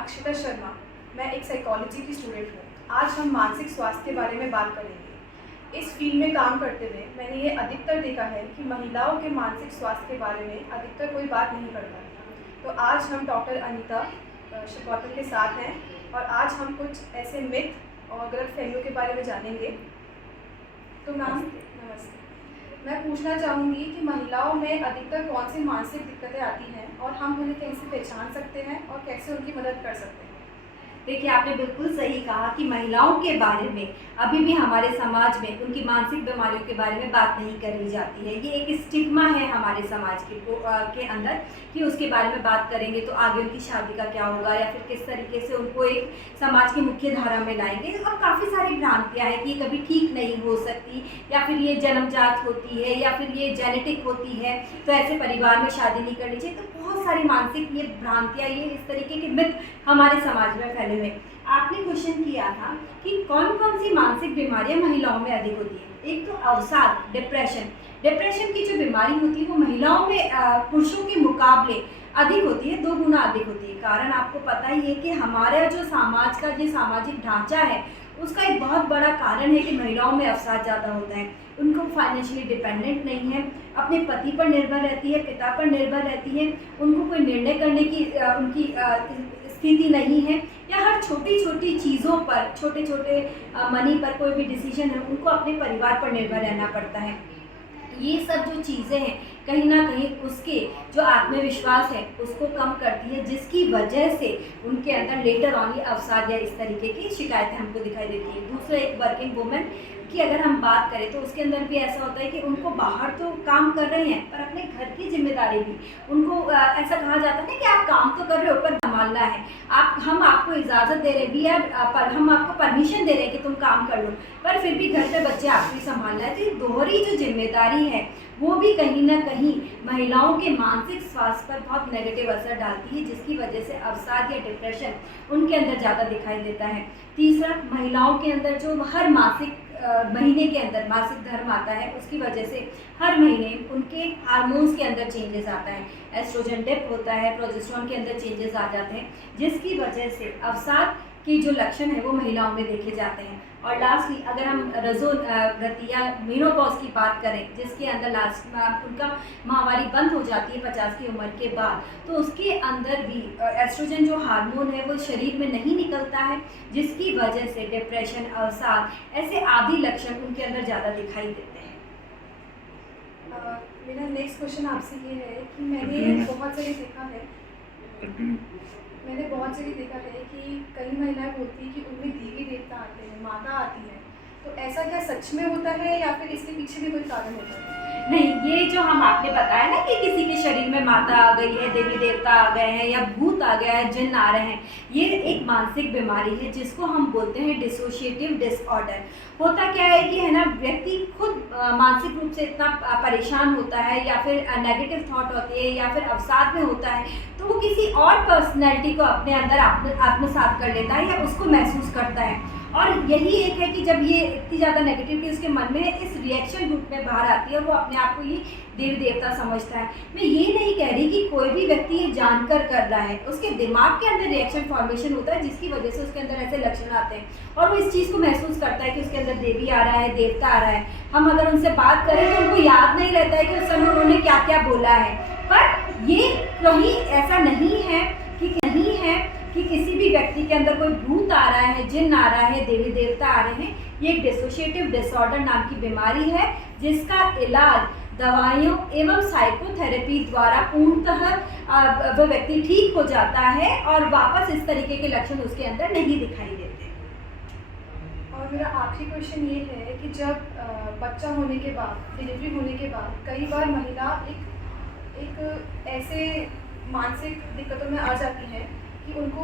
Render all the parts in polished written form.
अक्षिता शर्मा। मैं एक साइकोलॉजी की स्टूडेंट हूँ। आज हम मानसिक स्वास्थ्य के बारे में बात करेंगे। इस फील्ड में काम करते हुए मैंने ये अधिकतर देखा है कि महिलाओं के मानसिक स्वास्थ्य के बारे में अधिकतर कोई बात नहीं करता। तो आज हम डॉक्टर अनीता गौतम के साथ हैं और आज हम कुछ ऐसे मिथ और गलतफहमियों के बारे में जानेंगे। तो मैम नमस्ते। मैं पूछना चाहूँगी कि महिलाओं में अधिकतर कौन सी मानसिक दिक्कतें आती हैं और हम उन्हें कैसे पहचान सकते हैं और कैसे उनकी मदद कर सकते हैं? देखिए, आपने बिल्कुल सही कहा कि महिलाओं के बारे में अभी भी हमारे समाज में उनकी मानसिक बीमारियों के बारे में बात नहीं करी जाती है। ये एक स्टिग्मा है हमारे समाज के अंदर कि उसके बारे में बात करेंगे तो आगे उनकी शादी का क्या होगा या फिर किस तरीके से उनको एक समाज की मुख्य धारा में लाएंगे। और काफ़ी सारी भ्रांतियाँ हैं कि ये कभी ठीक नहीं हो सकती या फिर ये जन्मजात होती है या फिर ये जेनेटिक होती है, तो ऐसे परिवार में शादी नहीं करनी चाहिए। तो बहुत सारी मानसिक ये भ्रांतियाँ, ये इस तरीके के मिथ हमारे समाज में फैले हुए। आपने क्वेश्चन किया था कि कौन कौन सी मानसिक बीमारियां महिलाओं में अधिक होती है। एक तो अवसाद, डिप्रेशन की जो बीमारी होती है वो महिलाओं में पुरुषों के मुकाबले अधिक होती है, 2 गुना अधिक होती है। कारण आपको पता ही है कि हमारा जो समाज का जो सामाजिक ढांचा है उसका एक बहुत बड़ा कारण है कि महिलाओं में अवसाद ज़्यादा होता है। उनको फाइनेंशियली डिपेंडेंट नहीं है, अपने पति पर निर्भर रहती है, पिता पर निर्भर रहती है, उनको कोई निर्णय करने की उनकी स्थिति नहीं है, या हर छोटी छोटी चीज़ों पर, छोटे छोटे मनी पर कोई भी डिसीजन है उनको अपने परिवार पर निर्भर रहना पड़ता है। ये सब जो चीज़ें हैं कहीं ना कहीं उसके जो आत्मविश्वास है उसको कम करती है, जिसकी वजह से उनके अंदर लेटर ऑन ये अवसाद या इस तरीके की शिकायतें हमको दिखाई देती है। दूसरा, एक वर्किंग वुमेन की अगर हम बात करें तो उसके अंदर भी ऐसा होता है कि उनको बाहर तो काम कर रहे हैं पर अपने घर की जिम्मेदारी भी उनको ऐसा कहा जाता है कि आप काम तो कर रहे हो पर संभालना है, हम आपको इजाज़त दे रहे भी है पर हम आपको परमिशन दे रहे हैं कि तुम काम कर लो, पर फिर भी घर पे बच्चे आपको ही संभालना है। तो ये दोहरी जो जिम्मेदारी है वो भी कहीं ना कहीं महिलाओं के मानसिक स्वास्थ्य पर बहुत नेगेटिव असर डालती है, जिसकी वजह से अवसाद या डिप्रेशन उनके अंदर ज़्यादा दिखाई देता है। तीसरा, महिलाओं के अंदर जो हर मासिक महीने के अंदर मासिक धर्म आता है उसकी वजह से हर महीने उनके हार्मोन्स के अंदर चेंजेस आता है, एस्ट्रोजन डिप होता है, प्रोजेस्टेरोन के अंदर चेंजेस आ जाते हैं, जिसकी वजह से अवसाद की जो लक्षण है वो महिलाओं में देखे जाते हैं। और लास्टली, अगर हम रजोवृत्ति या मेनोपॉज की बात करें, जिसके अंदर लास्ट उनका माहवारी बंद हो जाती है 50 की उम्र के बाद, तो उसके अंदर भी एस्ट्रोजन जो हार्मोन है वो शरीर में नहीं निकलता है, जिसकी वजह से डिप्रेशन, अवसाद ऐसे आदि लक्षण उनके अंदर ज़्यादा दिखाई देते हैं। मेरा नेक्स्ट क्वेश्चन आपसे ये है कि मैंने बहुत जगह देखा है कि कई महिलाएं बोलती हैं कि उनमें देवी देवता आते हैं, माता आती है। तो ऐसा क्या सच में होता है या फिर इसके पीछे भी कोई कारण होता है? नहीं, ये जो हम आपने बताया ना कि किसी के शरीर में माता आ गई है, देवी देवता आ गए हैं या भूत आ गया है, जिन्न आ रहे हैं, ये एक मानसिक बीमारी है जिसको हम बोलते हैं डिसोशिएटिव डिसऑर्डर। होता क्या है कि है ना, व्यक्ति खुद मानसिक रूप से इतना परेशान होता है या फिर नेगेटिव थॉट होती है या फिर अवसाद में होता है, तो वो किसी और पर्सनैलिटी को अपने अंदर आत्मसात कर लेता है या उसको महसूस करता है। और यही एक है कि जब ये इतनी ज़्यादा नेगेटिविटी उसके मन में इस रिएक्शन रूप में बाहर आती है, वो अपने आप को ये देवी देवता समझता है। मैं ये नहीं कह रही कि कोई भी व्यक्ति ये जानकर कर रहा है, उसके दिमाग के अंदर रिएक्शन फॉर्मेशन होता है जिसकी वजह से उसके अंदर ऐसे लक्षण आते हैं और वो इस चीज़ को महसूस करता है कि उसके अंदर देवी आ रहा है, देवता आ रहा है। हम अगर उनसे बात करें तो उनको याद नहीं रहता है कि उस समय उन्होंने क्या क्या बोला है, पर ये कहीं ऐसा नहीं है कि किसी भी व्यक्ति के अंदर कोई भूत आ रहा है, जिन्न आ रहा है, देवी देवता आ रहे हैं। ये एक डिसोशिएटिव डिसऑर्डर नाम की बीमारी है जिसका इलाज दवाइयों एवं साइकोथेरेपी द्वारा पूर्णतः वह व्यक्ति ठीक हो जाता है और वापस इस तरीके के लक्षण उसके अंदर नहीं दिखाई देते। और मेरा आखिरी क्वेश्चन ये है कि जब बच्चा होने के बाद, डिलीवरी होने के बाद कई बार महिला एक ऐसे मानसिक दिक्कतों में आ जाती है कि उनको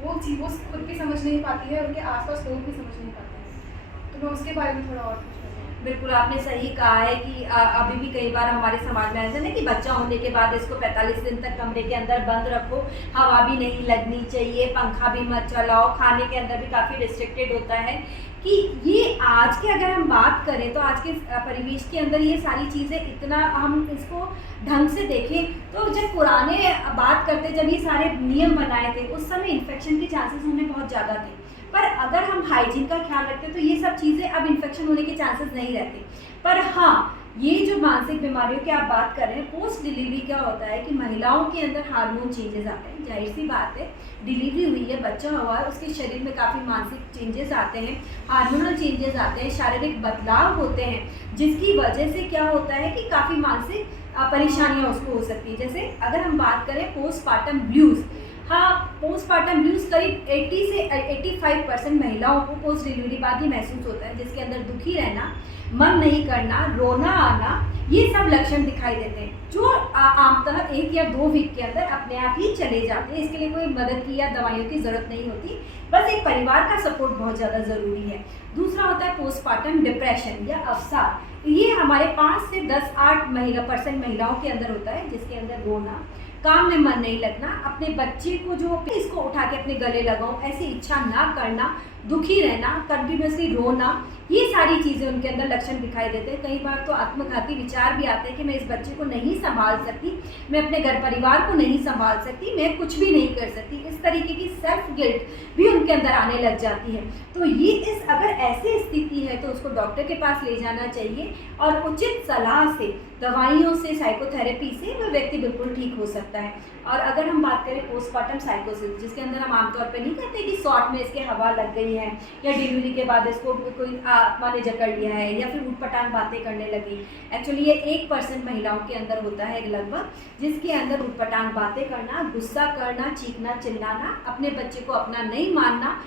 वो खुद भी समझ नहीं पाती है और उनके आसपास लोग भी समझ नहीं पाते हैं। तो मैं उसके बारे में थोड़ा और पूछना चाहूँगी। बिल्कुल आपने सही कहा है कि अभी भी कई बार हमारे समाज में ऐसा नहीं कि बच्चा होने के बाद इसको 45 दिन तक कमरे के अंदर बंद रखो, हवा भी नहीं लगनी चाहिए, पंखा भी मत चलाओ, खाने के अंदर भी काफ़ी रिस्ट्रिक्टेड होता है कि ये आज के अगर हम बात करें तो आज के परिवेश के अंदर ये सारी चीज़ें इतना हम इसको ढंग से देखें तो जब पुराने बात करते जब ये सारे नियम बनाए थे उस समय इन्फेक्शन के चांसेस होने बहुत ज़्यादा थे, पर अगर हम हाइजीन का ख्याल रखते तो ये सब चीज़ें अब इन्फेक्शन होने के चांसेस नहीं रहते। पर हाँ, ये जो मानसिक बीमारियों की आप बात कर रहे हैं, पोस्ट डिलीवरी क्या होता है कि महिलाओं के अंदर हार्मोन चेंजेस आते हैं। जाहिर सी बात है, डिलीवरी हुई है, बच्चा हुआ है, उसके शरीर में काफ़ी मानसिक चेंजेस आते हैं, हार्मोनल चेंजेस आते हैं, शारीरिक बदलाव होते हैं, जिसकी वजह से क्या होता है कि काफ़ी मानसिक परेशानियाँ उसको हो सकती हैं। जैसे अगर हम बात करें पोस्टपार्टम ब्लूज़, हाँ, पोस्टपार्टम ब्लूज़ करीब 80 से 85% महिलाओं को पोस्ट डिलीवरी बाद ही महसूस होता है, जिसके अंदर दुखी रहना, मन नहीं करना, रोना आना, ये सब लक्षण दिखाई देते हैं जो आमतः 1 या 2 वीक के अंदर अपने आप ही चले जाते हैं। इसके लिए कोई मदद की या दवाइयों की ज़रूरत नहीं होती, बस एक परिवार का सपोर्ट बहुत ज़्यादा ज़रूरी है। दूसरा होता है पोस्टपार्टम डिप्रेशन या अवसाद। ये हमारे 5 से 10-8% महिलाओं के अंदर होता है, जिसके अंदर रोना, काम में मन नहीं लगना, अपने बच्चे को जो इसको उठा के अपने गले लगाओ ऐसी इच्छा ना करना, दुखी रहना, कंटिन्यूसली रोना, ये सारी चीज़ें उनके अंदर लक्षण दिखाई देते हैं। कई बार तो आत्मघाती विचार भी आते हैं कि मैं इस बच्चे को नहीं संभाल सकती, मैं अपने घर परिवार को नहीं संभाल सकती, मैं कुछ भी नहीं कर सकती, इस तरीके की सेल्फ गिल्ट भी उनके अंदर आने लग जाती है। तो ये अगर ऐसी स्थिति है तो उसको डॉक्टर के पास ले जाना चाहिए और उचित सलाह से, दवाइयों से, साइकोथेरेपी से वो व्यक्ति बिल्कुल ठीक हो सकता है। और अगर हम बात करें पोस्टपार्टम साइकोसिस, जिसके अंदर हम आमतौर पर नहीं कहते कि शॉर्ट में इसके हवा लग गई है या डिलीवरी के बाद इसको कोई आत्मा ने जकड़ लिया है या फिर ऊटपटांग बातें करने लगी। एक्चुअली ये 1% महिलाओं के अंदर होता है लगभग, जिसके अंदर ऊटपटांग बातें करना, गुस्सा करना, चीखना चिल्लाना, अपने बच्चे को अपना नहीं मानना।